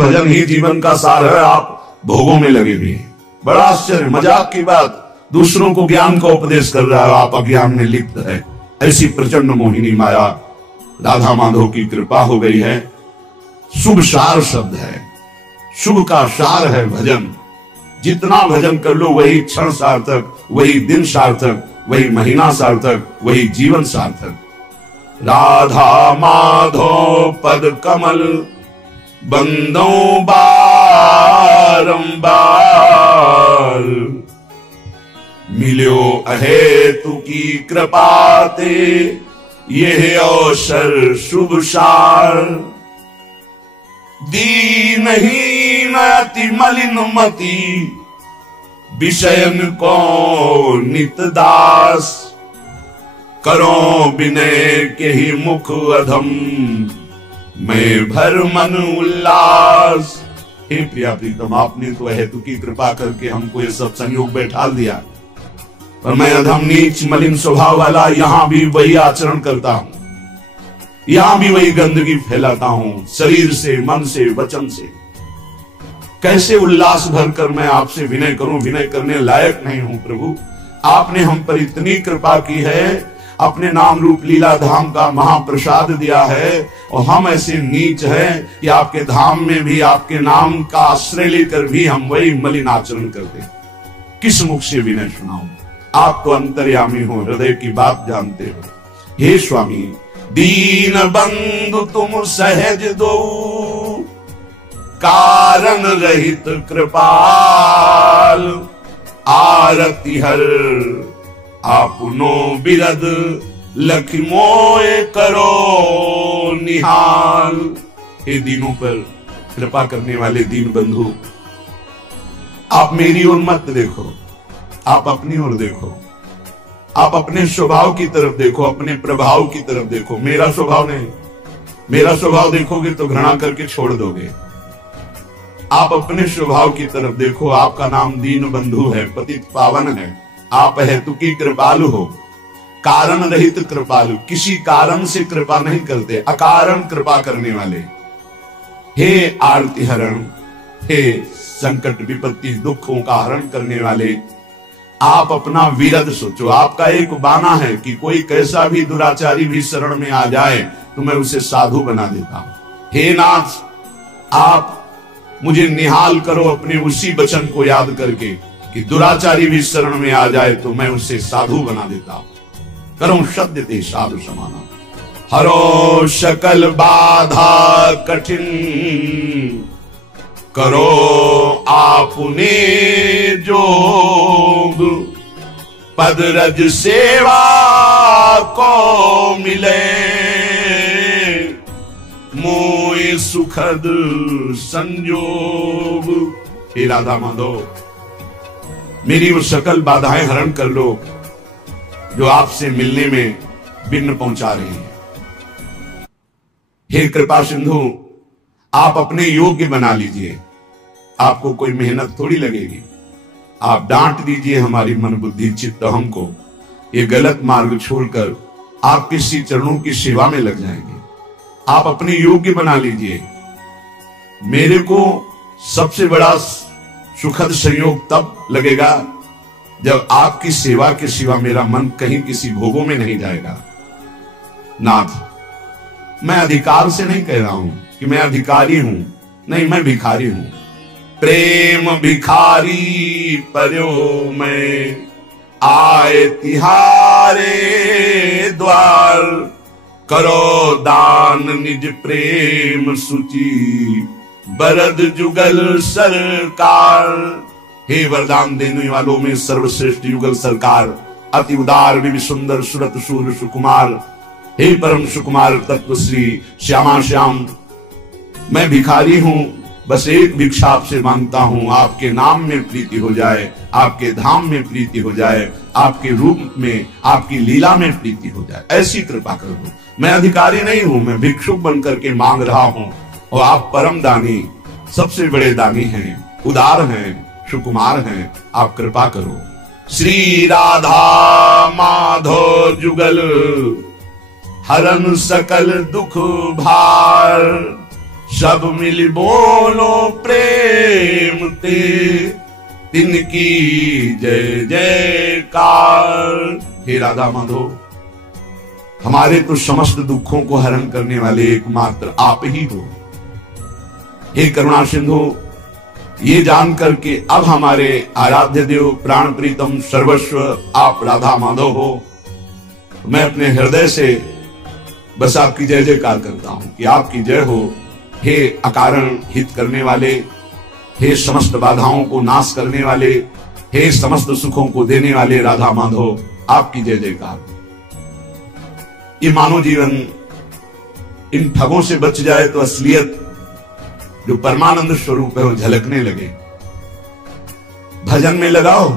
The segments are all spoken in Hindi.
भजन ही जीवन का सार है, आप भोगों में लगे हुए हैं। बड़ा आश्चर्य, मजाक की बात, दूसरों को ज्ञान का उपदेश कर रहा है, आप अज्ञान में लिप्त है। ऐसी प्रचंड मोहिनी माया राधा माधव की कृपा हो गई है। शुभ सार शब्द है, शुभ का सार है भजन। जितना भजन कर लो वही क्षण सार्थक, वही दिन सार्थक, वही महीना सार्थक, वही जीवन सार्थक। राधा माधव पद कमल बंदो बारंबार, मिलो अहेतु की कृपा ते यह अवसर शुभ सार। दीनहीन अति मलिन मति विषयन को नित दास, करो विनय के ही मुख अधम मैं भर मन उल्लास। हे प्रिया प्रीतम, आपने तो हेतु की कृपा करके हमको ये सब संयोग बैठा दिया, पर मैं अधम नीच मलिन स्वभाव वाला यहां भी वही आचरण करता हूं, यहां भी वही गंदगी फैलाता हूं, शरीर से, मन से, वचन से। कैसे उल्लास भरकर मैं आपसे विनय करूं? विनय करने लायक नहीं हूं प्रभु। आपने हम पर इतनी कृपा की है, अपने नाम रूप लीला धाम का महाप्रसाद दिया है, और हम ऐसे नीच हैं कि आपके धाम में भी आपके नाम का आश्रय लेकर भी हम वही मलिन आचरण करते। किस मुख से विनय सुनाऊं? आप तो अंतर्यामी हो, हृदय की बात जानते हो। हे स्वामी, दीन बंधु तुम सहज दो, कारण रहित कृपाल। आरती हर आपनो बिरद, लखि मोए करो निहाल। हे दीनों पर कृपा करने वाले दीन बंधु, आप मेरी ओर मत देखो, आप अपनी ओर देखो, आप अपने स्वभाव की तरफ देखो, अपने प्रभाव की तरफ देखो। मेरा स्वभाव नहीं, मेरा स्वभाव देखोगे तो घृणा करके छोड़ दोगे। आप अपने स्वभाव की तरफ देखो। आपका नाम दीन बंधु है, पतित पावन है। आप हेतु की कृपालु हो, कारण रहित कृपालु। किसी कारण से कृपा नहीं करते, अकारण कृपा करने वाले। हे आरती हरण, हे संकट विपत्ति दुखों का हरण करने वाले, आप अपना विरद सोचो। आपका एक बाना है कि कोई कैसा भी दुराचारी भी शरण में आ जाए तो मैं उसे साधु बना देता हूं। हे नाथ, आप मुझे निहाल करो अपने उसी वचन को याद करके कि दुराचारी भी शरण में आ जाए तो मैं उसे साधु बना देता हूं। करो सत्य ते साधु समाना, हरो सकल बाधा कठिन, करो आपने जोग। पद रज सेवा को मिले, मोए सुखद संयोग। हे राधा माधव, मेरी वो सकल बाधाएं हरण कर लो जो आपसे मिलने में विघ्न पहुंचा रही है। हे कृपा सिंधु, आप अपने योग्य बना लीजिए। आपको कोई मेहनत थोड़ी लगेगी। आप डांट दीजिए हमारी मन बुद्धि चित्त अहम को, ये गलत मार्ग छोड़कर आपके श्री चरणों की सेवा में लग जाएंगे। आप अपने योग्य बना लीजिए। मेरे को सबसे बड़ा सुखद संयोग तब लगेगा जब आपकी सेवा के सिवा मेरा मन कहीं किसी भोगों में नहीं जाएगा। नाथ, मैं अधिकार से नहीं कह रहा हूं कि मैं अधिकारी हूं, नहीं, मैं भिखारी हूं। प्रेम भिखारी पर्यो मैं, आए तिहारे द्वार। करो दान निज प्रेम सूची, बरद जुगल सरकार। हे वरदान देने वालों में सर्वश्रेष्ठ युगल सरकार, अति उदार विवि सुंदर सुरत सूर सुकुमार। हे परम सुकुमार तत्व श्री श्यामा श्याम, मैं भिखारी हूं, बस एक भिक्षा आपसे मांगता हूं, आपके नाम में प्रीति हो जाए, आपके धाम में प्रीति हो जाए, आपके रूप में, आपकी लीला में प्रीति हो जाए। ऐसी कृपा कर दो। मैं अधिकारी नहीं हूं, मैं भिक्षुक बनकर के मांग रहा हूं, और आप परम दानी, सबसे बड़े दानी हैं, उदार हैं, सुकुमार हैं। आप कृपा करो। श्री राधा माधव जुगल, हरन सकल दुख भार। सब मिल बोलो प्रेम ते तिनकी जय जयकार। हे राधा माधव, हमारे तो समस्त दुखों को हरण करने वाले एकमात्र आप ही हो। हे करुणा सिंधु, ये जान करके अब हमारे आराध्य देव प्राण प्रीतम सर्वस्व आप राधा माधव हो। मैं अपने हृदय से बस आपकी जय जयकार करता हूं कि आपकी जय हो। हे अकारण हित करने वाले, हे समस्त बाधाओं को नाश करने वाले, हे समस्त सुखों को देने वाले राधा माधव, आपकी जय जयकार। ये मानव जीवन इन ठगों से बच जाए तो असलियत जो परमानंद स्वरूप है वो झलकने लगे। भजन में लगाओ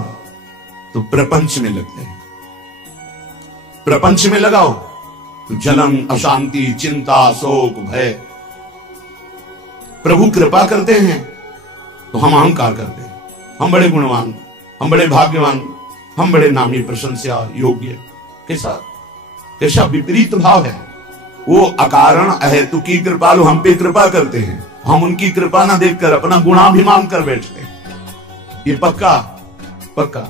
तो प्रपंच में लग जाए, प्रपंच में लगाओ तो जलन, अशांति, चिंता, शोक, भय। प्रभु कृपा करते हैं तो हम अहंकार करते हैं, हम बड़े गुणवान, हम बड़े भाग्यवान, हम बड़े नामी प्रशंसा योग्य। कैसा कैसा विपरीत भाव है। वो अकारण अहेतुकी कृपालु हम पे कृपा करते हैं, हम उनकी कृपा ना देखकर अपना गुणाभिमान कर बैठते हैं। ये पक्का पक्का।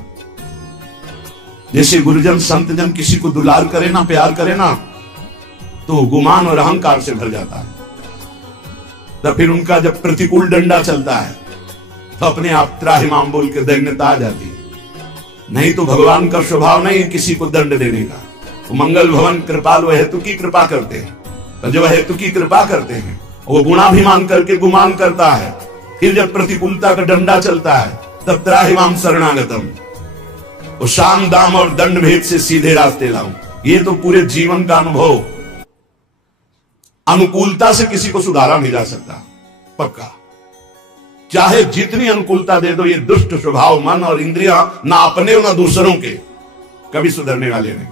जैसे गुरुजन संतजन किसी को दुलार करे ना, प्यार करे ना, तो गुमान और अहंकार से भर जाता है। तो फिर उनका जब प्रतिकूल डंडा चलता है तो अपने आप त्राहिमाम बोल के दैन्यता आ जाती है। नहीं तो भगवान का स्वभाव नहीं किसी को दंड देने का। वो मंगल भवन कृपालु हेतु की कृपा करते हैं, तो जब हेतु की कृपा करते हैं वो गुणाभिमान करके गुमान करता है। फिर जब प्रतिकूलता का डंडा चलता है तब त्राहिमाम शरणागतम, वो शाम दाम और दंड भेद से सीधे रास्ते लाऊं। ये तो पूरे जीवन का अनुभव। अनुकूलता से किसी को सुधारा नहीं जा सकता, पक्का। चाहे जितनी अनुकूलता दे दो, ये दुष्ट स्वभाव मन और इंद्रियां ना अपने ना दूसरों के कभी सुधरने वाले नहीं।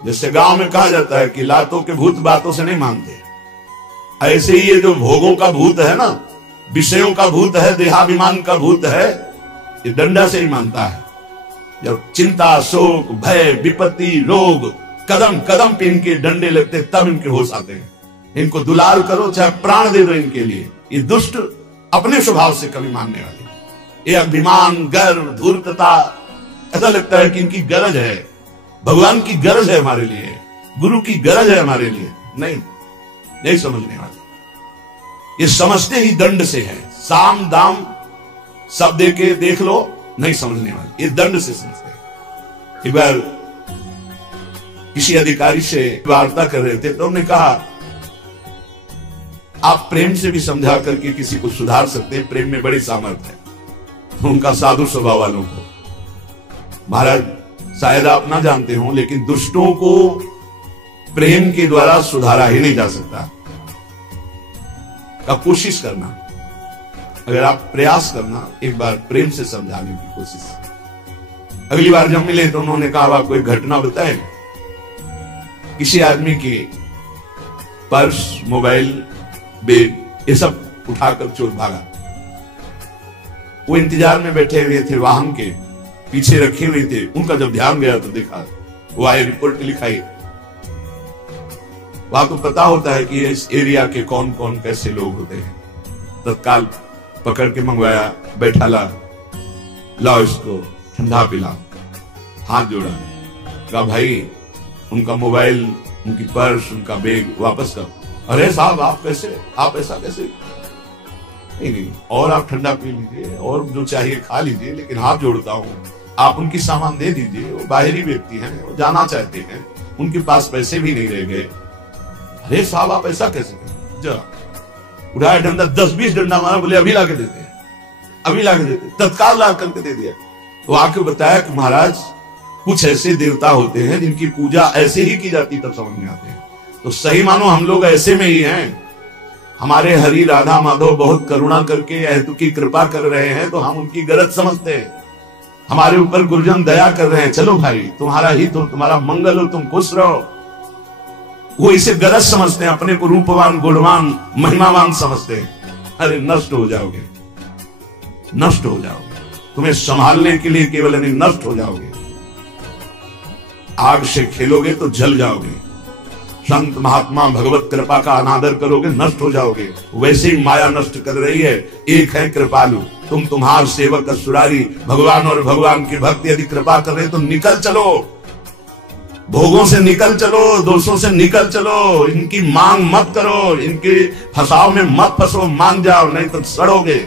जैसे गांव में कहा जाता है कि लातों के भूत बातों से नहीं मानते, ऐसे ही ये जो भोगों का भूत है ना, विषयों का भूत है, देहाभिमान का भूत है, ये डंडा से ही मानता है। जब चिंता, शोक, भय, विपत्ति, रोग कदम कदम पे इनके डंडे लगते तब इनके होश आते हैं। इनको दुलार करो, चाहे प्राण दे दो इनके लिए। ये दुष्ट अपने स्वभाव से कभी मानने वाले, ये अभिमान, गर्व, धूर्तता, ऐसा लगता है कि इनकी गरज है, भगवान की गरज है हमारे लिए, गुरु की गरज है हमारे लिए। नहीं समझने वाले। ये समझते ही दंड से है। साम दाम सब दे के देख लो, नहीं समझने वाले, ये दंड से समझते हैं। एक बार किसी अधिकारी से वार्ता कर रहे थे तो उन्होंने कहा, आप प्रेम से भी समझा करके किसी को सुधार सकते हैं, प्रेम में बड़ी सामर्थ्य है। उनका साधु स्वभाव वालों को, महाराज शायद आप ना जानते हो, लेकिन दुष्टों को प्रेम के द्वारा सुधारा ही नहीं जा सकता। आप कोशिश करना, अगर आप प्रयास करना, एक बार प्रेम से समझाने की कोशिश। अगली बार जब मिले तो उन्होंने कहा, आप कोई घटना बताए, किसी आदमी के पर्स, मोबाइल, बैग, ये सब उठाकर चोर भागा। वो इंतजार में बैठे हुए थे, वाहन के पीछे रखे हुए थे। उनका जब ध्यान गया तो देखा, वो आए, रिपोर्ट लिखाई। वहां तो पता होता है कि इस एरिया के कौन कौन कैसे लोग होते हैं। तत्काल पकड़ के मंगवाया, बैठा लाओ इसको ठंडा पिलाओ। हाथ जोड़ा, कहा भाई उनका मोबाइल, उनकी पर्स, उनका बैग वापस करो। अरे साहब आप कैसे, आप ऐसा कैसे? नहीं, और आप ठंडा पी लीजिए और जो चाहिए खा लीजिए, लेकिन हाथ जोड़ता हूं, आप उनकी सामान दे दीजिए। वो बाहरी व्यक्ति हैं, वो जाना चाहते हैं, उनके पास पैसे भी नहीं रह गए। अरे साहब आप ऐसा कैसे करें? जा उठाया डंडा, 10-20 डंडा मारा, बोले अभी लाके देते हैं, अभी लाके देते। तत्काल ला करके दे दिया। तो आके बताया कि महाराज कुछ ऐसे देवता होते हैं जिनकी पूजा ऐसे ही की जाती, तब समझ में आते हैं। तो सही मानो हम लोग ऐसे में ही हैं। हमारे हरि राधा माधव बहुत करुणा करके हेतु की कृपा कर रहे हैं, तो हम उनकी गरज समझते हैं। हमारे ऊपर गुरुजन दया कर रहे हैं, चलो भाई तुम्हारा हित हो, तुम्हारा मंगल हो, तुम खुश रहो। वो इसे गरज समझते हैं, अपने को रूपवान, गुणवान, महिमावान समझते हैं। अरे नष्ट हो जाओगे, नष्ट हो जाओगे। तुम्हें संभालने के लिए केवल नहीं, नष्ट हो जाओगे। आग से खेलोगे तो जल जाओगे, संत महात्मा भगवत कृपा का अनादर करोगे नष्ट हो जाओगे। वैसे ही माया नष्ट कर रही है। एक है कृपालु, तुम तुम्हार सेवक असुरारी। भगवान और भगवान की भक्ति यदि कृपा कर रहे तो निकल चलो, भोगों से निकल चलो, दोषों से निकल चलो, इनकी मांग मत करो, इनके फसाव में मत फंसो, मान जाओ नहीं तो सड़ोगे।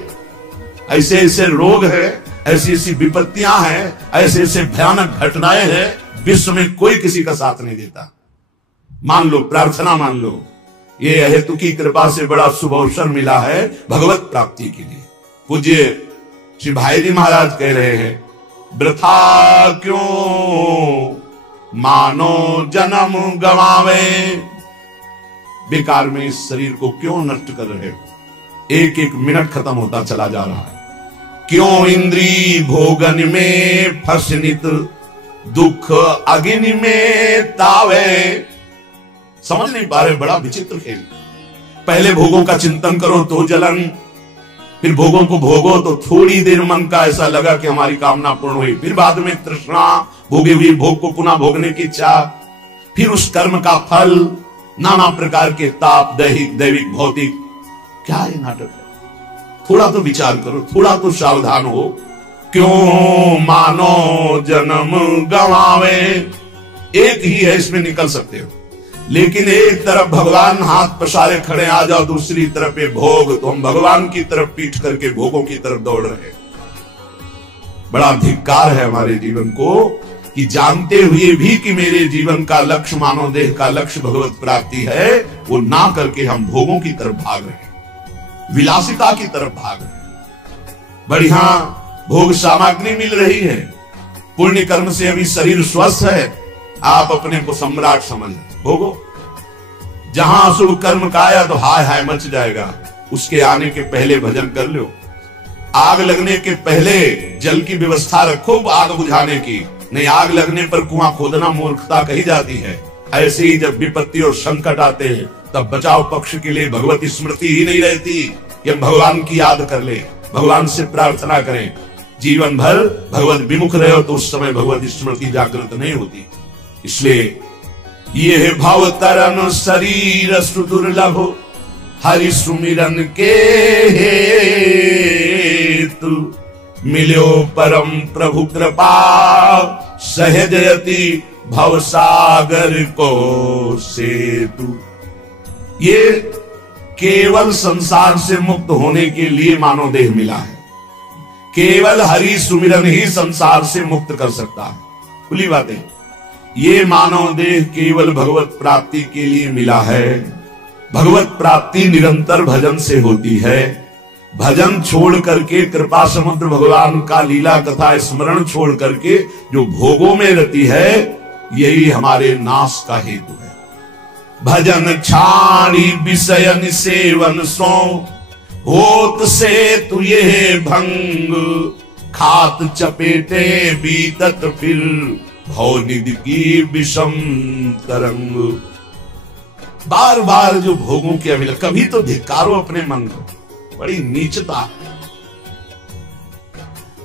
ऐसे ऐसे रोग है, ऐसी ऐसी विपत्तियां हैं, ऐसे ऐसे भयानक घटनाएं हैं, विश्व में कोई किसी का साथ नहीं देता। मान लो, प्रार्थना मान लो, ये हेतु की कृपा से बड़ा शुभ अवसर मिला है भगवत प्राप्ति के लिए। पूज्य श्री भाई जी महाराज कह रहे हैं, वृथा क्यों मानो जन्म गवावे, बेकार में इस शरीर को क्यों नष्ट कर रहे हो? एक एक मिनट खत्म होता चला जा रहा है। क्यों इंद्री भोगन में फसनित, दुख अग्नि में तावे। समझ नहीं पा रहे, बड़ा विचित्र खेल। पहले भोगों का चिंतन करो तो जलन, फिर भोगों को भोगो तो थोड़ी देर मन का ऐसा लगा कि हमारी कामना पूर्ण हुई, फिर बाद में तृष्णा, भोगे हुए भोग को पुनः भोगने की इच्छा, फिर उस कर्म का फल, नाना प्रकार के ताप, दैहिक दैविक भौतिक। क्या ये नाटक है? थोड़ा तो विचार करो, थोड़ा तो सावधान हो। क्यों मानो जन्म गवावे, एक ही है, इसमें निकल सकते हो। लेकिन एक तरफ भगवान हाथ पसारे खड़े, आ जाओ, दूसरी तरफ ये भोग, तो हम भगवान की तरफ पीठ करके भोगों की तरफ दौड़ रहे हैं। बड़ा धिक्कार है हमारे जीवन को कि जानते हुए भी कि मेरे जीवन का लक्ष्य, मानव देह का लक्ष्य भगवत प्राप्ति है, वो ना करके हम भोगों की तरफ भाग रहे हैं, विलासिता की तरफ भाग रहे हैं। बढ़िया भोग सामग्री मिल रही है, पुण्य कर्म से अभी शरीर स्वस्थ है, आप अपने को सम्राट समझ भोगो। जहां अशुभ कर्म का आया तो हाय हाय मच जाएगा, उसके आने के पहले भजन कर लो। आग लगने के पहले जल की व्यवस्था रखो आग बुझाने की, नहीं आग लगने पर कुआं खोदना मूर्खता कही जाती है। ऐसे ही जब विपत्ति और संकट आते हैं तब बचाव पक्ष के लिए भगवत स्मृति ही नहीं रहती कि हम भगवान की याद कर ले, भगवान से प्रार्थना करें। जीवन भर भगवत विमुख रहे हो तो उस समय भगवत स्मृति जागृत नहीं होती। इसलिए ये भव तरन शरीर सुदुर्लभ, हरि सुमिरन के हेतु, मिलो परम प्रभु कृपा, सहजयति भव सागर को सेतु। ये केवल संसार से मुक्त होने के लिए मानव देह मिला है। केवल हरि सुमिरन ही संसार से मुक्त कर सकता है। खुली बात है, ये मानव देह केवल भगवत प्राप्ति के लिए मिला है। भगवत प्राप्ति निरंतर भजन से होती है। भजन छोड़ करके, कृपा समुद्र भगवान का लीला कथा स्मरण छोड़ करके जो भोगों में रहती है, यही हमारे नाश का हेतु है। भजन छाड़ी विषयन सेवन सो, होत से तु ये भंग, खात चपेटे बीतत फिर, भवनिधि की विषम तरंग। बार बार जो भोगों की अभिलाषा, कभी तो धिक्कारो अपने मन को, बड़ी नीचता है।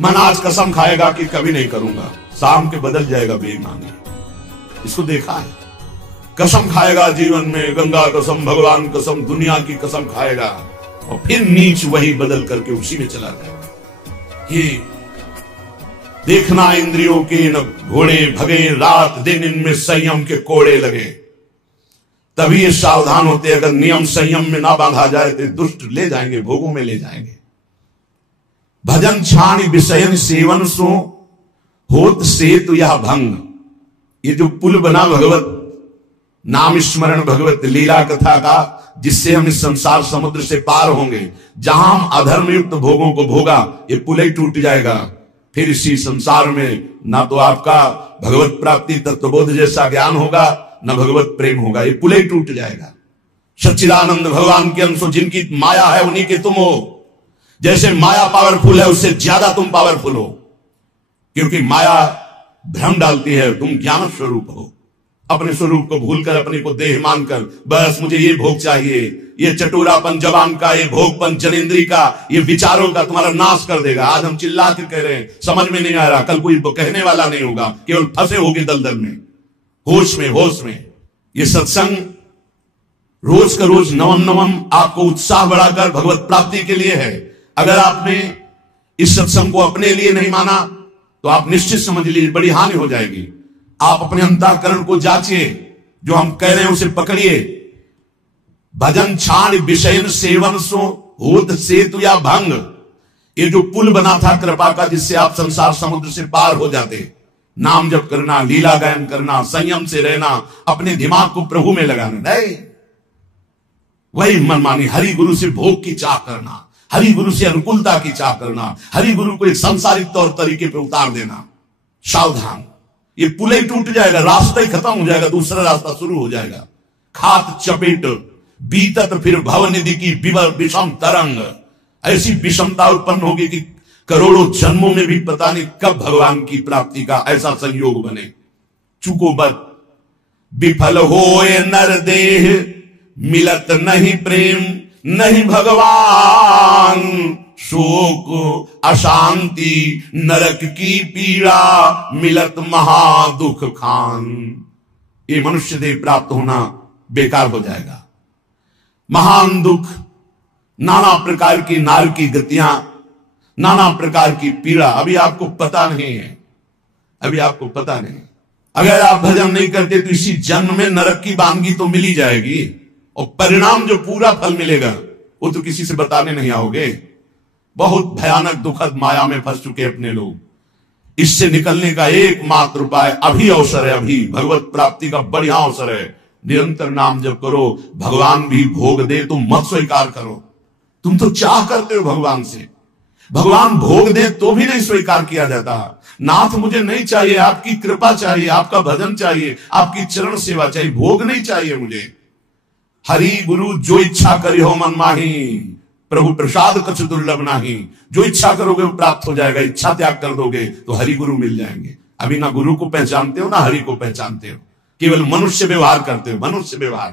मन आज कसम खाएगा कि कभी नहीं करूंगा, शाम के बदल जाएगा बेईमानी। इसको देखा है, कसम खाएगा जीवन में, गंगा कसम, भगवान कसम, दुनिया की कसम खाएगा और फिर नीच वही बदल करके उसी में चला जाएगा। ये देखना, इंद्रियों के न घोड़े भगे, रात दिन इनमें संयम के कोड़े लगे। तभी ये सावधान होते, अगर नियम संयम में ना बांधा जाए तो दुष्ट ले जाएंगे, भोगों में ले जाएंगे। भजन छाणी विषयन सेवन सो, होत सेतु यह भंग। ये जो पुल बना भगवत नाम स्मरण, भगवत लीला कथा का, जिससे हम इस संसार समुद्र से पार होंगे, जहां हम अधर्म युक्त भोगों को भोगा, ये पुल ही टूट जाएगा। फिर इसी संसार में ना तो आपका भगवत प्राप्ति तत्वबोध जैसा ज्ञान होगा, न भगवत प्रेम होगा, ये पुल ही टूट जाएगा। सच्चिदानंद भगवान के अंश, जिनकी माया है उन्हीं के तुम हो। जैसे माया पावरफुल है, उससे ज्यादा तुम पावरफुल हो, क्योंकि माया भ्रम डालती है, तुम ज्ञान स्वरूप हो। अपने स्वरूप को भूलकर, अपने को देह मानकर, बस मुझे ये भोग चाहिए, ये चटोरापन जवान का, ये भोगपन जनेंद्री का, ये विचारों का तुम्हारा नाश कर देगा। आज हम चिल्ला के कह रहे हैं, समझ में नहीं आ रहा, कल कोई कहने वाला नहीं होगा, केवल फंसे होगे दलदल में, होश में। ये सत्संग रोज का रोज नवम नवम आपको उत्साह बढ़ाकर भगवत प्राप्ति के लिए है। अगर आपने इस सत्संग को अपने लिए नहीं माना तो आप निश्चित समझ लीजिए बड़ी हानि हो जाएगी। आप अपने अंतःकरण को जांचिए, जो हम कह रहे हैं उसे पकड़िए। भजन छाण विषयन सेवन सो होत सेतु या भंग, ये जो पुल बना था कृपा का, जिससे आप संसार समुद्र से पार हो जाते। नाम जप करना, लीला गायन करना, संयम से रहना, अपने दिमाग को प्रभु में लगाना, नहीं वही मनमानी हरि गुरु से भोग की चाह करना, हरि गुरु से अनुकूलता की चाह करना, हरि गुरु को एक सांसारिक तौर तरीके पर उतार देना। सावधान, ये पुल ही टूट जाएगा, रास्ता ही खत्म हो जाएगा, दूसरा रास्ता शुरू हो जाएगा। खात चपेट बीतत फिर भव निधि की विषम तरंग, ऐसी विषमता उत्पन्न होगी कि करोड़ों जन्मों में भी पता नहीं कब भगवान की प्राप्ति का ऐसा संयोग बने। चुको बत विफल होए नर देह, मिलत नहीं प्रेम नहीं भगवान, शोक अशांति नरक की पीड़ा, मिलत महादुख खान। ये मनुष्य देह प्राप्त होना बेकार हो जाएगा। महान दुख, नाना प्रकार की नार की गतियां, नाना प्रकार की पीड़ा, अभी आपको पता नहीं है, अभी आपको पता नहीं। अगर आप भजन नहीं करते तो इसी जन्म में नरक की वानगी तो मिल ही जाएगी, और परिणाम जो पूरा फल मिलेगा वो तो किसी से बताने नहीं आओगे। बहुत भयानक दुखद माया में फंस चुके अपने लोग। इससे निकलने का एकमात्र उपाय अभी अवसर है, अभी भगवत प्राप्ति का बढ़िया अवसर है। निरंतर नाम जप करो, भगवान भी भोग दे तो मत स्वीकार करो। तुम तो चाह करते हो भगवान से, भगवान भोग दे तो भी नहीं स्वीकार किया जाता। नाथ मुझे नहीं चाहिए, आपकी कृपा चाहिए, आपका भजन चाहिए, आपकी चरण सेवा चाहिए, भोग नहीं चाहिए मुझे। हरि गुरु जो इच्छा करी हो मन माही, प्रभु प्रसाद कछ दुर्लभ नाही। जो इच्छा करोगे वो प्राप्त हो जाएगा, इच्छा त्याग कर दोगे तो हरि गुरु मिल जाएंगे। अभी ना गुरु को पहचानते हो ना हरि को पहचानते हो, केवल मनुष्य व्यवहार करते हो, मनुष्य व्यवहार।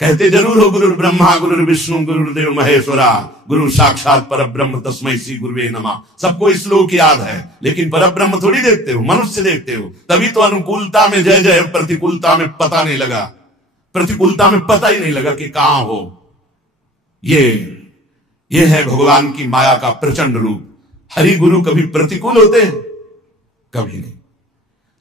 कहते जरूर हो गुरु ब्रह्मा गुरु विष्णु गुरुदेव महेश्वरा, गुरु साक्षात पर ब्रह्म तस्मै श्री गुरुवे नमः। सबको इस श्लोक याद है, लेकिन पर ब्रह्म थोड़ी देखते हो, मनुष्य देखते हो। तभी तो अनुकूलता में जय जय, प्रतिकूलता में पता नहीं लगा, प्रतिकूलता में पता ही नहीं लगा कि कहां हो। ये है भगवान की माया का प्रचंड रूप। हरि गुरु कभी प्रतिकूल होते हैं? कभी नहीं।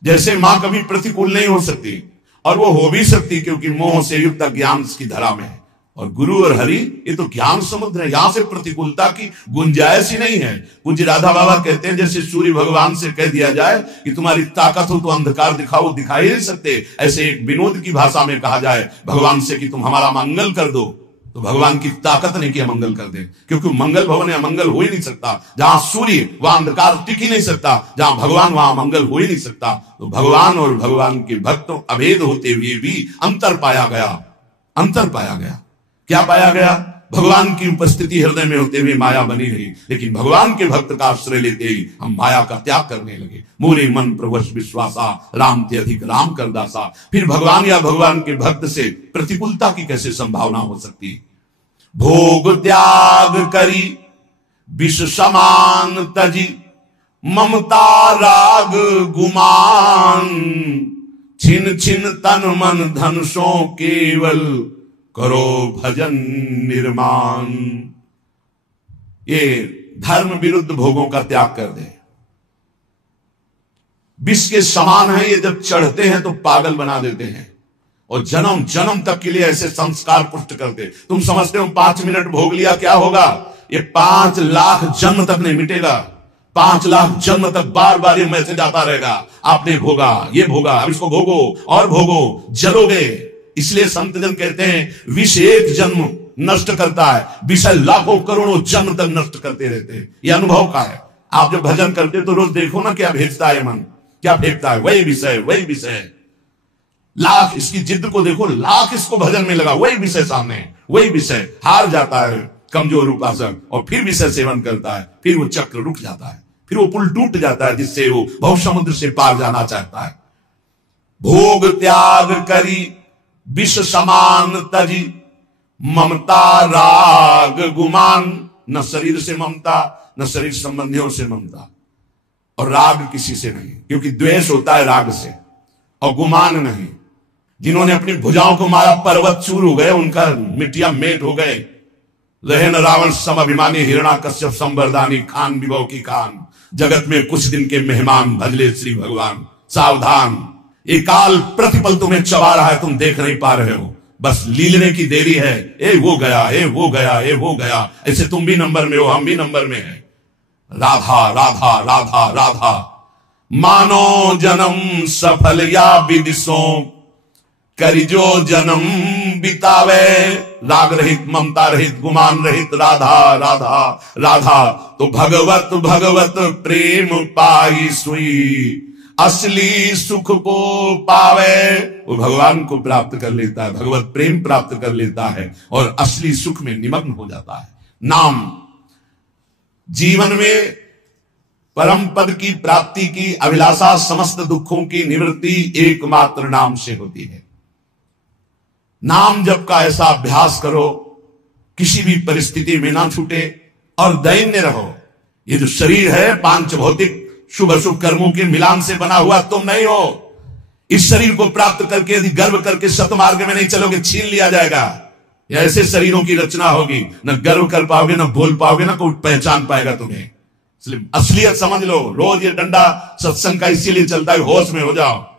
जैसे मां कभी प्रतिकूल नहीं हो सकती, और वो हो भी सकती क्योंकि मोह से युक्त ज्ञान की धरा में है। और गुरु और हरि ये तो ज्ञान समुद्र है, यहां से प्रतिकूलता की गुंजाइश ही नहीं है। पूज्य राधा बाबा कहते हैं जैसे सूर्य भगवान से कह दिया जाए कि तुम्हारी ताकत हो तो अंधकार दिखाओ, दिखाई नहीं सकते। ऐसे एक विनोद की भाषा में कहा जाए भगवान से कि तुम हमारा मंगल कर दो, तो भगवान की ताकत नहीं कि मंगल कर दे, क्योंकि मंगल भवन है, अमंगल हो ही नहीं सकता। जहां सूर्य वहां अंधकार टिक ही नहीं सकता, जहां भगवान वहां मंगल हो ही नहीं सकता। तो भगवान और भगवान के भक्तों अभेद होते हुए भी अंतर पाया गया, अंतर पाया गया। क्या पाया गया? भगवान की उपस्थिति हृदय में होते हुए माया बनी रही, लेकिन भगवान के भक्त का आश्रय लेते ही हम माया का त्याग करने लगे। मोरे मन प्रवश विश्वासा, राम ते अधिक राम कर दासा। फिर भगवान या भगवान के भक्त से प्रतिकूलता की कैसे संभावना हो सकती? भोग त्याग करी विष समान तजी, ममता राग गुमान, छिन छिन तन मन धन सो केवल, करो भजन निर्माण। ये धर्म विरुद्ध भोगों का त्याग कर दे। विष के समान है ये, जब चढ़ते हैं तो पागल बना देते हैं, और जन्म जन्म तक के लिए ऐसे संस्कार पुष्ट करते। तुम समझते हो 5 मिनट भोग लिया क्या होगा? ये 5 लाख जन्म तक नहीं मिटेगा। 5 लाख जन्म तक बार बार ये मैसेज आता रहेगा, आपने भोगा, ये भोगा, अब इसको भोगो और भोगो, जलोगे। इसलिए संत जन कहते हैं विष एक जन्म नष्ट करता है, विषय लाखों करोड़ों जन्म तक नष्ट करते रहते हैं। यह अनुभव का है। आप जब भजन करते तो रोज देखो ना क्या भेजता है मन, क्या फेंकता है, वही विषय वही विषय। लाख इसकी जिद को देखो, लाख इसको भजन में लगा, वही विषय सामने, वही विषय। हार जाता है कमजोर उपासक और फिर विषय सेवन करता है, फिर वो चक्र रुक जाता है, फिर वो पुल टूट जाता है जिससे वो भव समुद्र से पार जाना चाहता है। भोग त्याग करी विष समान तजी, ममता राग गुमान। न शरीर से ममता, न शरीर संबंधियों से ममता, और राग किसी से नहीं, क्योंकि द्वेष होता है राग से, और गुमान नहीं। जिन्होंने अपनी भुजाओं को मारा पर्वत चूर हो गए, उनका मिट्टिया मेट हो गए। रहे न रावण सम अभिमानी, हिरणा कश्यप संवरदानी, खान विभव की खान, जगत में कुछ दिन के मेहमान, भजले श्री भगवान। सावधान, ये काल प्रतिपल तुम्हें चबा रहा है, तुम देख नहीं पा रहे हो, बस लीलने की देरी है। ए वो गया, ए वो गया, ए वो गया, ऐसे तुम भी नंबर में हो, हम भी नंबर में हैं। राधा राधा राधा राधा, मानो जन्म सफल या विदिशो, करिजो जन्म बितावे, राग रहित ममता रहित गुमान रहित, राधा राधा राधा। तो भगवत भगवत प्रेम पाई सुई, असली सुख को पावे। वो भगवान को प्राप्त कर लेता है, भगवत प्रेम प्राप्त कर लेता है और असली सुख में निमग्न हो जाता है। नाम जीवन में परम पद की प्राप्ति की अभिलाषा, समस्त दुखों की निवृत्ति एकमात्र नाम से होती है। नाम जप का ऐसा अभ्यास करो, किसी भी परिस्थिति में ना छूटे और दैन्य रहो। ये जो शरीर है पांच भौतिक शुभ अशुभ कर्मों के मिलान से बना हुआ तुम नहीं हो। इस शरीर को प्राप्त करके यदि गर्व करके सतमार्ग में नहीं चलोगे, छीन लिया जाएगा। या ऐसे शरीरों की रचना होगी, न गर्व कर पाओगे, न बोल पाओगे, न कोई पहचान पाएगा तुम्हें। इसलिए असलियत समझ लो। रोज ये डंडा सत्संग का इसीलिए चलता है, होश में हो जाओ।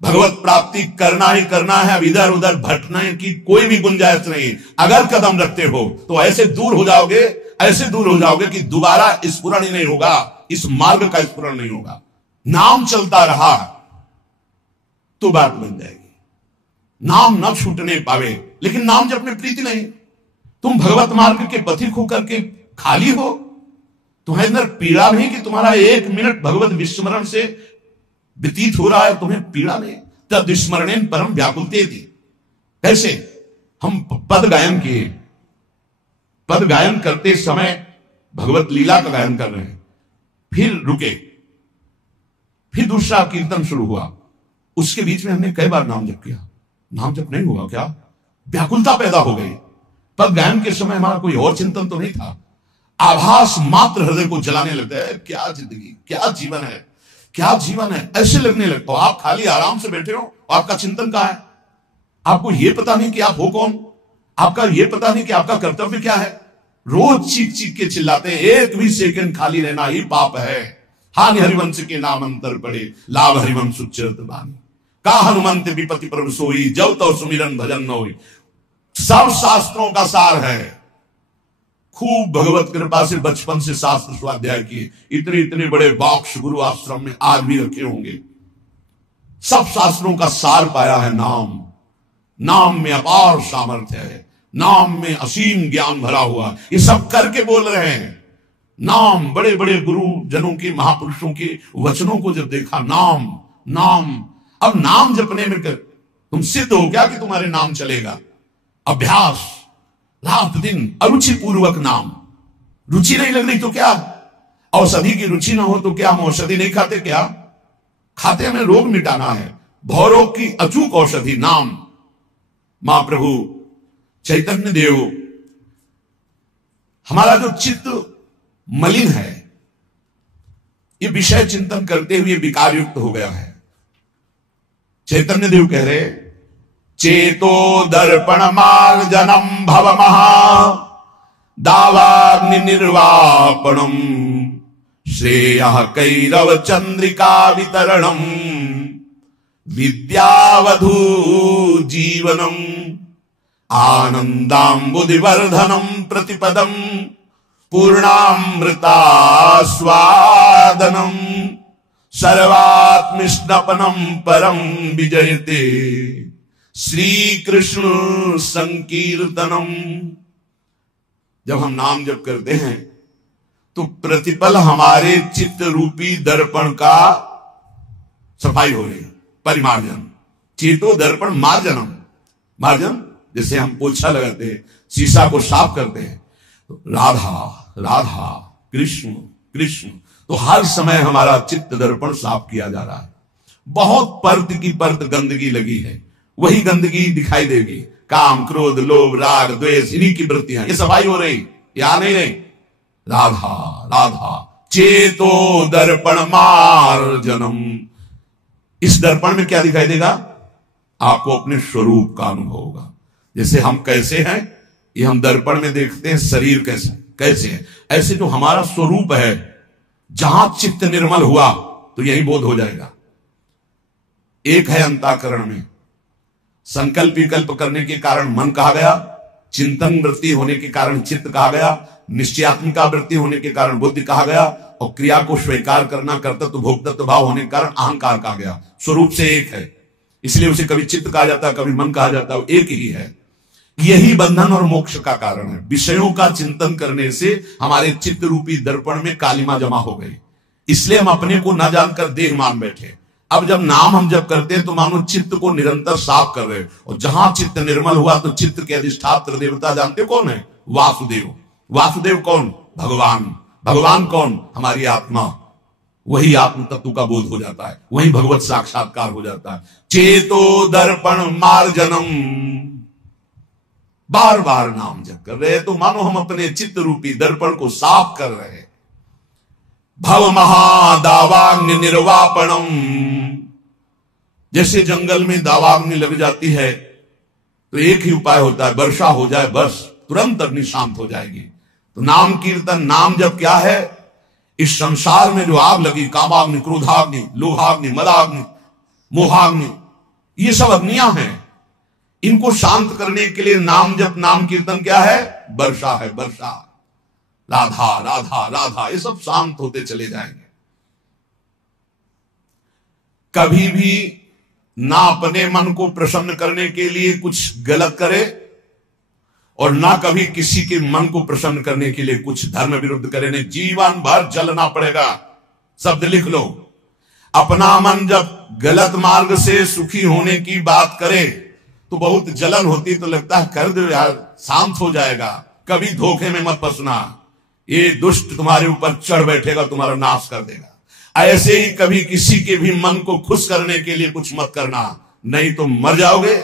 भगवत प्राप्ति करना ही करना है, अब इधर उधर भटकने की कोई भी गुंजाइश नहीं। अगर कदम रखते हो तो ऐसे दूर हो जाओगे, ऐसे दूर हो जाओगे कि दोबारा स्फुरण ही नहीं होगा, इस मार्ग का स्फुरण नहीं होगा। नाम चलता रहा तो बात बन जाएगी। नाम न छूटने पावे, लेकिन नाम जब में प्रीति नहीं। तुम भगवत मार्ग के पथिक होकर के खाली हो, तुम्हें अंदर पीड़ा नहीं कि तुम्हारा एक मिनट भगवत विस्मरण से व्यतीत हो रहा है, तुम्हें पीड़ा नहीं। तद विस्मरणेन परम व्याकुलते थी। कैसे? हम पद गायन किए, पद गायन करते समय भगवत लीला का गायन कर रहे हैं, फिर रुके, फिर दूसरा कीर्तन शुरू हुआ। उसके बीच में हमने कई बार नाम जप किया। नाम जप नहीं हुआ क्या? व्याकुलता पैदा हो गई। पद गायन के समय हमारा कोई और चिंतन तो नहीं था। आभास मात्र हृदय को जलाने लगता है। क्या जिंदगी, क्या जीवन है, क्या जीवन है, ऐसे लगने लगता हो। आप खाली आराम से बैठे हो, आपका चिंतन कहां है? आपको यह पता नहीं कि आप हो कौन, आपका यह पता नहीं कि आपका कर्तव्य क्या है। रोज चीख चीख के चिल्लाते हैं, एक भी सेकंड खाली रहना ही पाप है। हानि हरिवंश के नाम अंतर पड़े, लाभ हरिवंश उच्चरत बानी, का हनुमंत विपति प्रभु सोई, जब तो सुमिरन भजन न होई। सब शास्त्रों का सार है। खूब भगवत कृपा से बचपन से शास्त्र स्वाध्याय किए, इतने इतने बड़े बॉक्स गुरु आश्रम में आज भी रखे होंगे। सब शास्त्रों का सार पाया है नाम। नाम में अपार सामर्थ्य है, नाम में असीम ज्ञान भरा हुआ। ये सब करके बोल रहे हैं। नाम, बड़े बड़े गुरु जनों के, महापुरुषों के वचनों को जब देखा, नाम नाम। अब नाम जपने में कर तुम सिद्ध हो क्या कि तुम्हारे नाम चलेगा? अभ्यास, रात दिन अरुचि पूर्वक नाम। रुचि नहीं लग रही तो क्या? औषधि की रुचि ना हो तो क्या? हम औषधि नहीं खाते क्या? खाते, हमें रोग मिटाना है। भवरोग की अचूक औषधि नाम। महाप्रभु चैतन्य देव, हमारा जो चित्त मलिन है, ये विषय चिंतन करते हुए विकार युक्त हो गया है। चैतन्य देव कह रहे, चेतो दर्पण मार्जनम भव महा दावाग्नि निर्वापणम श्रेयः कैरव चंद्रिका वितरणम विद्यावधू जीवनम आनंदाम्बुधिवर्धनम प्रतिपदम पूर्णामृता स्वादनम सर्वात्मिष्णपनम परम विजयते श्री कृष्ण संकीर्तनम। जब हम नाम जप करते हैं तो प्रतिपल हमारे चित्त रूपी दर्पण का सफाई हो रही है, परिमार्जन। चेतो दर्पण मार्जनम। मार्जन जैसे हम पोछा लगाते हैं, शीशा को साफ करते हैं, तो राधा राधा कृष्ण कृष्ण, तो हर समय हमारा चित्त दर्पण साफ किया जा रहा है। बहुत परत की परत गंदगी लगी है, वही गंदगी दिखाई देगी। काम, क्रोध, लोभ, राग, द्वेष, इन्हीं की वृत्तियां, ये सफाई हो रही, या नहीं रही? राधा राधा चेतो दर्पण मार्जनम। इस दर्पण में क्या दिखाई देगा? आपको अपने स्वरूप का अनुभव होगा। जैसे हम कैसे हैं, ये हम दर्पण में देखते हैं शरीर कैसे कैसे है, ऐसे जो हमारा स्वरूप है, जहां चित्त निर्मल हुआ तो यही बोध हो जाएगा। एक है अंतःकरण में, संकल्प विकल्प करने के कारण मन कहा गया, चिंतन वृत्ति होने के कारण चित्त कहा गया, निश्चयात्मिका वृत्ति होने के कारण बुद्धि कहा गया, और क्रिया को स्वीकार करना कर्तृत्व भोक्तृत्व भाव होने के कारण अहंकार कहा गया। स्वरूप से एक है, इसलिए उसे कभी चित्त कहा जाता है, कभी मन कहा जाता है, वो एक ही है। यही बंधन और मोक्ष का कारण है। विषयों का चिंतन करने से हमारे चित्त रूपी दर्पण में कालिमा जमा हो गई, इसलिए हम अपने को न जानकर देह मान बैठे। अब जब नाम हम जब करते हैं तो मानो चित्त को निरंतर साफ कर रहे हैं, और जहां चित्त निर्मल हुआ तो चित्त के अधिष्ठात्र देवता जानते कौन है? वासुदेव। वासुदेव कौन? भगवान। भगवान कौन? हमारी आत्मा। वही आत्म तत्व का बोध हो जाता है, वही भगवत साक्षात्कार हो जाता है। चेतो दर्पण मार्जनम, बार बार नाम जप कर रहे हैं तो मानो हम अपने चित्त रूपी दर्पण को साफ कर रहे हैं। भव महादावाग्नि निर्वापणम, जैसे जंगल में दावाग्नि लग जाती है तो एक ही उपाय होता है, वर्षा हो जाए, बस तुरंत अग्नि शांत हो जाएगी। तो नाम कीर्तन, नाम जप क्या है? इस संसार में जो आग लगी, कामाग्नि, क्रोधाग्नि, लोभाग्नि, मदाग्नि, मोहाग्नि, ये सब अग्नियां हैं। इनको शांत करने के लिए नाम जप, नाम कीर्तन क्या है? वर्षा है, वर्षा। राधा राधा राधा, ये सब शांत होते चले जाएंगे। कभी भी ना अपने मन को प्रसन्न करने के लिए कुछ गलत करे, और ना कभी किसी के मन को प्रसन्न करने के लिए कुछ धर्म विरुद्ध करे। नहीं, जीवन भर जलना पड़ेगा। शब्द लिख लो, अपना मन जब गलत मार्ग से सुखी होने की बात करे तो बहुत जलन होती, तो लगता है कर दो यार, शांत हो जाएगा। कभी धोखे में मत फंसना, ये दुष्ट तुम्हारे ऊपर चढ़ बैठेगा, तुम्हारा नाश कर देगा। ऐसे ही कभी किसी के भी मन को खुश करने के लिए कुछ मत करना, नहीं तो मर जाओगे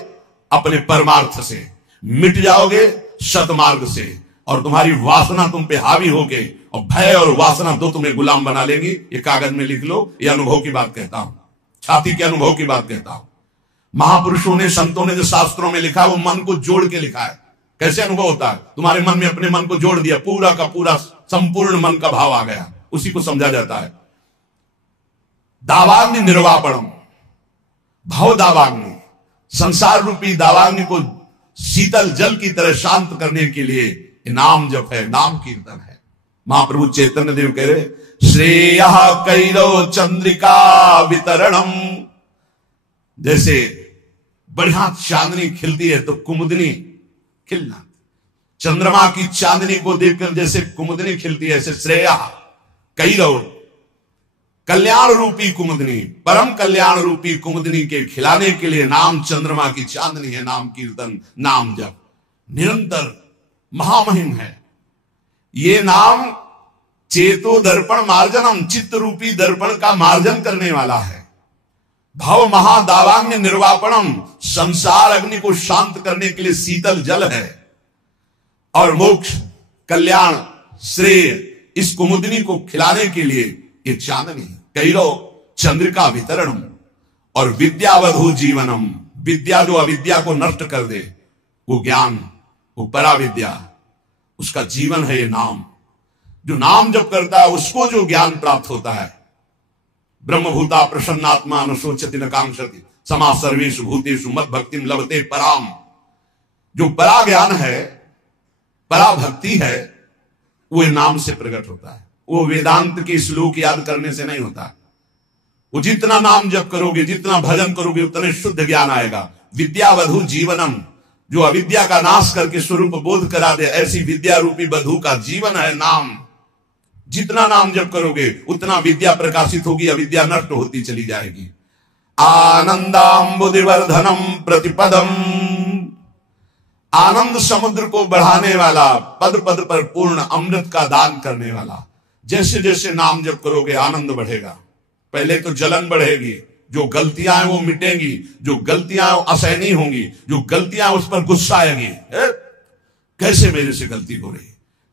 अपने परमार्थ से, मिट जाओगे सतमार्ग से, और तुम्हारी वासना तुम पे हावी होके, और भय और वासना दो तुम्हें गुलाम बना लेंगी। ये कागज में लिख लो, ये अनुभव की बात कहता हूं, छाती के अनुभव की बात कहता हूं। महापुरुषों ने, संतों ने जो शास्त्रों में लिखा है वो मन को जोड़ के लिखा है। कैसे अनुभव होता है? तुम्हारे मन में अपने मन को जोड़ दिया, पूरा का पूरा संपूर्ण मन का भाव आ गया, उसी को समझा जाता है। दावाग्नि निर्वापणम, भाव दावाग्नि, संसार रूपी दावाग्नि को शीतल जल की तरह शांत करने के लिए नाम जप है, नाम कीर्तन है। महाप्रभु चैतन्य देव कह रहे, श्रेय कैरव चंद्रिका वितरणम। जैसे बढ़िया चांदनी खिलती है तो कुमुदनी खिलना, चंद्रमा की चांदनी को देखकर जैसे कुमुदनी खिलती है, ऐसे श्रेया कैरव, कल्याण रूपी कुमुदनी, परम कल्याण रूपी कुमुदनी के खिलाने के लिए नाम चंद्रमा की चांदनी है। नाम कीर्तन, नाम जप निरंतर महामहिम है। ये नाम चेतो दर्पण मार्जनम, चित्त रूपी दर्पण का मार्जन करने वाला है। भव महादावाग्नि निर्वापणम, संसार अग्नि को शांत करने के लिए शीतल जल है। और मोक्ष, कल्याण, श्रेय, इस कुमुदनी को खिलाने के लिए ये चांदनी। कैरव चंद्रिका वितरणम, और विद्यावधु जीवनम, विद्या जो अविद्या को नष्ट कर दे, वो ज्ञान, वो पराविद्या, उसका जीवन है ये नाम। जो नाम जप करता है उसको जो ज्ञान प्राप्त होता है, ब्रह्मभूता प्रसन्नात्मा न शोचति न कांक्षति समा सर्वेषु भूतेषु मद भक्तिम लभते पराम। जो परा ज्ञान है, परा भक्ति है, वो नाम से प्रकट होता है। वो वेदांत के श्लोक याद करने से नहीं होता। वो जितना नाम जप करोगे, जितना भजन करोगे, उतने शुद्ध ज्ञान आएगा। विद्यावधु जीवनम, जो अविद्या का नाश करके स्वरूप बोध करा दे, ऐसी विद्या रूपी वधु का जीवन है नाम। जितना नाम जप करोगे उतना विद्या प्रकाशित होगी, अविद्या नष्ट होती चली जाएगी। आनंदाम्बुदिवर्धनम प्रतिपदम, आनंद समुद्र को बढ़ाने वाला, पद पद पर पूर्ण अमृत का दान करने वाला। जैसे जैसे नाम जप करोगे आनंद बढ़ेगा। पहले तो जलन बढ़ेगी, जो गलतियां हैं वो मिटेंगी, जो गलतियां असहनीय होंगी, जो गलतियां उस पर गुस्सा आएगी, कैसे मेरे से गलती हो रही,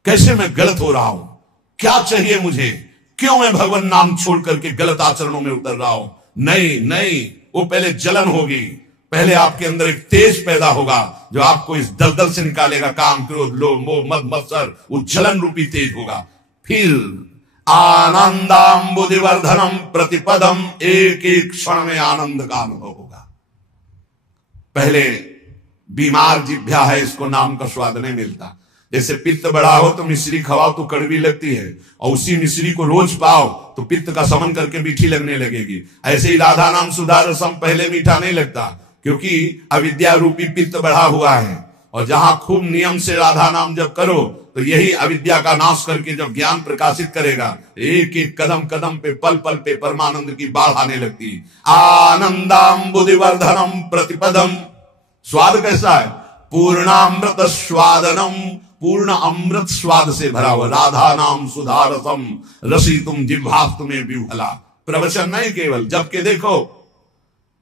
कैसे मैं गलत हो रहा हूं, क्या चाहिए मुझे, क्यों मैं भगवान नाम छोड़ करके गलत आचरणों में उतर रहा हूं। नहीं नहीं, वो पहले जलन होगी, पहले आपके अंदर एक तेज पैदा होगा जो आपको इस दलदल से निकालेगा। काम, क्रोध, लोभ, मोह, मद, मत्सर, उज्जलन रूपी तेज होगा। फिर आनंदाम्बुधिवर्धनम प्रतिपदम, एक एक क्षण में आनंद का अनुभव होगा। पहले बीमार जिह्वा है, इसको नाम का स्वाद नहीं मिलता। जैसे पित्त बढ़ा हो तो मिश्री खवाओ तो कड़वी लगती है, और उसी मिश्री को रोज पाओ तो पित्त का समन करके मीठी लगने लगेगी। ऐसे ही राधा नाम सुधा रसम पहले मीठा नहीं लगता, क्योंकि अविद्या रूपी पित्त बढ़ा हुआ है। और जहां खूब नियम से राधा नाम जब करो तो यही अविद्या का नाश करके जब ज्ञान प्रकाशित करेगा, एक एक कदम कदम पे, पल पल पे परमानंद की बाढ़ आने लगती। आनंदाम्बुधिवर्धनम प्रतिपदम, स्वाद कैसा है? पूर्णामृत स्वादनम, पूर्ण अमृत स्वाद से भरा हुआ। राधा नाम सुधारसम रसी तुम जिह्वास्तु में विह्वला। प्रवचन नहीं केवल, जबकि देखो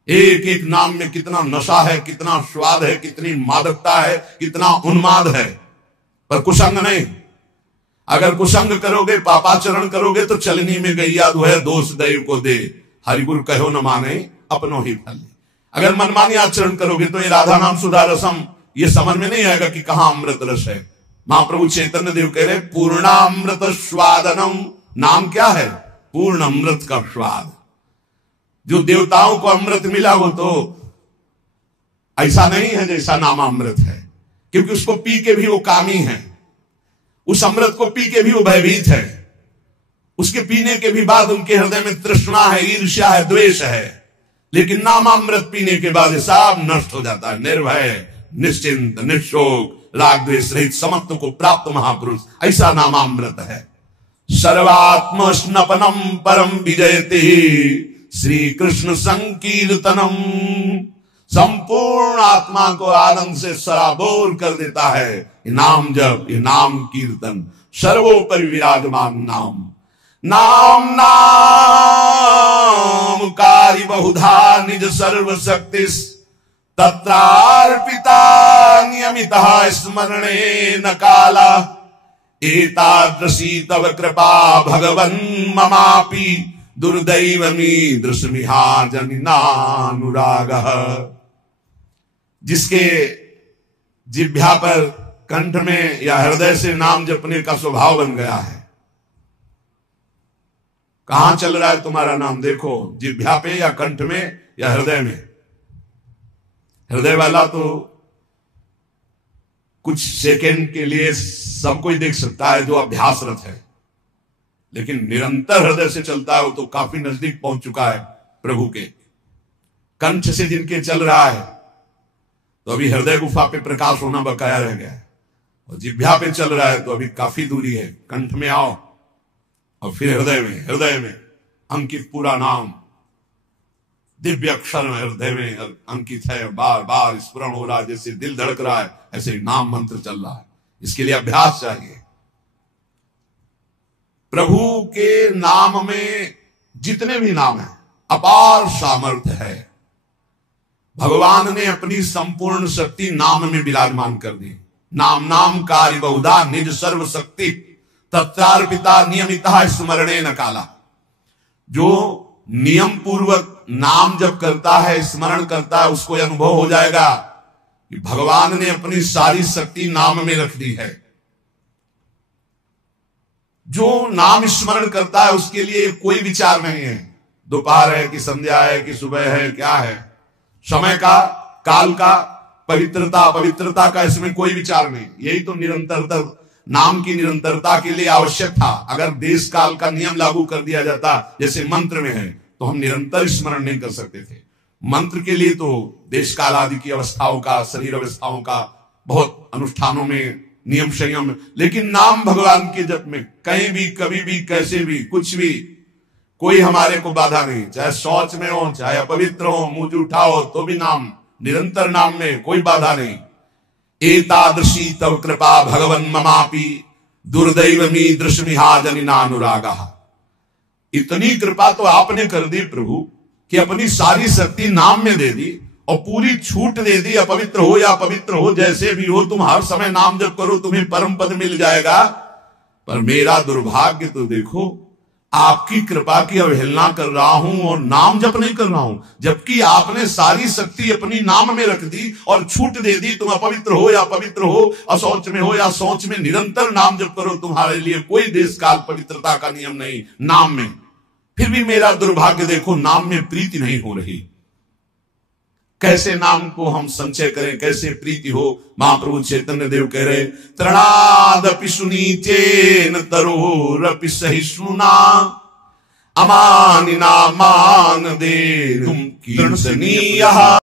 एक एक नाम में कितना नशा है, कितना स्वाद है, कितनी मादकता है, कितना उन्माद है, पर कुसंग नहीं। अगर कुसंग करोगे, पापाचरण करोगे तो चलनी में गैया दुहे, दोष दैव को दे, हरिगुरु कहो न माने अपनो ही फल। अगर मनमानी आचरण करोगे तो ये राधा नाम सुधा रसम ये समझ में नहीं आएगा कि कहां अमृत रस है। महाप्रभु चैतन्य देव कह रहे पूर्णामृत स्वादनम, नाम क्या है? पूर्ण अमृत का स्वाद। जो देवताओं को अमृत मिला वो तो ऐसा नहीं है जैसा नामा अमृत है, क्योंकि उसको पी के भी वो कामी है, उस अमृत को पी के भी वो भयभीत है, उसके पीने के भी बाद उनके हृदय में तृष्णा है, ईर्ष्या है, द्वेष है। लेकिन नामामृत पीने के बाद सब नष्ट हो जाता है। निर्भय, निश्चिंत, निशोक, राग द्वेष रहित समत्व को प्राप्त महापुरुष, ऐसा नामामृत है। सर्वात्म स्नपनम परम विजयते श्री कृष्ण संकीर्तनम, संपूर्ण आत्मा को आनंद से सराबोर कर देता है ये नाम जप, ये नाम कीर्तन। सर्वोपरि विराजमान नाम, नाम नाम कारी बहुधा निज सर्वशक्ति तत्रार्पिता नियमितः स्मरणे न काला। एतादृशी तव कृपा भगवन् ममापि दुर्दैवमी दृश्मिहा जनिनानुरागः। जिसके जिह्वा पर, कंठ में या हृदय से नाम जपने का स्वभाव बन गया है। कहां चल रहा है तुम्हारा नाम? देखो, जिह्वा पे या कंठ में या हृदय में। हृदय वाला तो कुछ सेकंड के लिए सब कोई देख सकता है जो अभ्यासरत है, लेकिन निरंतर हृदय से चलता है वो तो काफी नजदीक पहुंच चुका है प्रभु के। कंठ से जिनके चल रहा है तो अभी हृदय गुफा पे प्रकाश होना बकाया रह गया है, और जिह्वा पे चल रहा है तो अभी काफी दूरी है। कंठ में आओ और फिर हृदय में अंकित पूरा नाम, दिव्य अक्षर में हृदय में अंकित है। बार बार स्मरण हो रहा है, जैसे दिल धड़क रहा है ऐसे नाम मंत्र चल रहा है। इसके लिए अभ्यास चाहिए। प्रभु के नाम में जितने भी नाम हैं अपार सामर्थ्य है। भगवान ने अपनी संपूर्ण शक्ति नाम में विराजमान कर दी। नाम नाम कार्य बहुधा निज सर्व शक्ति तत्रार्पिता नियमितः स्मरणे न काला। जो नियम पूर्वक नाम जब करता है, स्मरण करता है, उसको अनुभव हो जाएगा कि भगवान ने अपनी सारी शक्ति नाम में रख दी है। जो नाम स्मरण करता है उसके लिए कोई विचार नहीं है, दोपहर है कि संध्या है कि सुबह है, क्या है, समय का, काल का, पवित्रता अपवित्रता का इसमें कोई विचार नहीं। यही तो निरंतरता, नाम की निरंतरता के लिए आवश्यक था। अगर देश काल का नियम लागू कर दिया जाता जैसे मंत्र में है तो हम निरंतर स्मरण नहीं कर सकते थे। मंत्र के लिए तो देश काल आदि की अवस्थाओं का, शरीर अवस्थाओं का बहुत अनुष्ठानों में नियम संयम, लेकिन नाम भगवान के जप में कहीं भी, कभी भी, कैसे भी, कुछ भी, कोई हमारे को बाधा नहीं। चाहे शौच में हो, चाहे अपवित्र हो, मुंह जूठा हो, तो भी नाम, निरंतर नाम में कोई बाधा नहीं। एतादृशी तव कृपा भगवन् ममापि दुर्दैवमी दृश्मिहा जनिनानुरागः। इतनी कृपा तो आपने कर दी प्रभु कि अपनी सारी शक्ति नाम में दे दी और पूरी छूट दे दी। अपवित्र हो या पवित्र हो, जैसे भी हो, तुम हर समय नाम जप करो, तुम्हें परम पद मिल जाएगा। पर मेरा दुर्भाग्य तो देखो, आपकी कृपा की अवहेलना कर रहा हूं और नाम जप नहीं कर रहा हूं, जबकि आपने सारी शक्ति अपनी नाम में रख दी और छूट दे दी। तुम अपवित्र हो या पवित्र हो, अशौच में हो या शौच में, निरंतर नाम जप करो। तुम्हारे लिए कोई देश काल पवित्रता का नियम नहीं नाम में। फिर भी मेरा दुर्भाग्य देखो, नाम में प्रीति नहीं हो रही। कैसे नाम को हम संचय करें, कैसे प्रीति हो। महाप्रभु चैतन्य देव कह रहे, तृणादपि सुनीचेन तरोरपि सहिष्णुना अमानिना मान दे तुम कीर्तनीयः।